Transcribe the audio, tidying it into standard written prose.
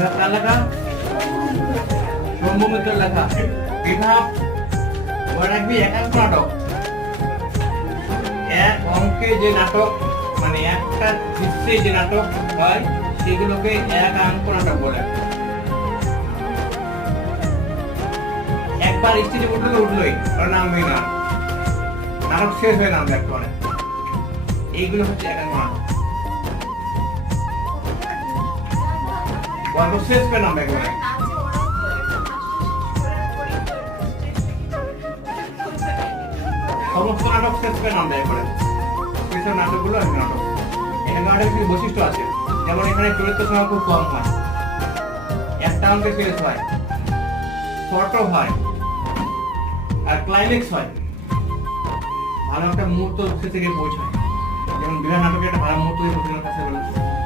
বিভাগ কার লেখা? ব্রহ্মমিত্রের লেখা। বিভাগ মনে রাখবি একাঙ্ক নাটক। এক অঙ্কে যে নাটক মানে একটা দৃশ্যে যে নাটক হয় সেগুলোকে একাঙ্ক নাটক বলে। একবার স্টেজে উঠলোই কারণ নামবে না, নাটক শেষ হয়ে নামবে একবারে। এইগুলো হচ্ছে একাঙ্ক নাটক। গল্প শেষ করে নামবে একবারে। সমস্ত নাটক শেষ করে নামবে একবারে। সেসব নাটকগুলো এক নাটক। এখানে নাটকের কিছু বৈশিষ্ট্য আছে, যেমন এখানে চরিত্র সংখ্যা খুব কম হয়, একটা অঙ্কে শেষ হয়, শর্ট হয় আর ক্লাইম্যাক্স হয়, ভালো একটা মুহূর্ত শেষে গিয়ে পৌঁছায়। যেমন বিহার নাটকে একটা ভালো মুহূর্ত কাছে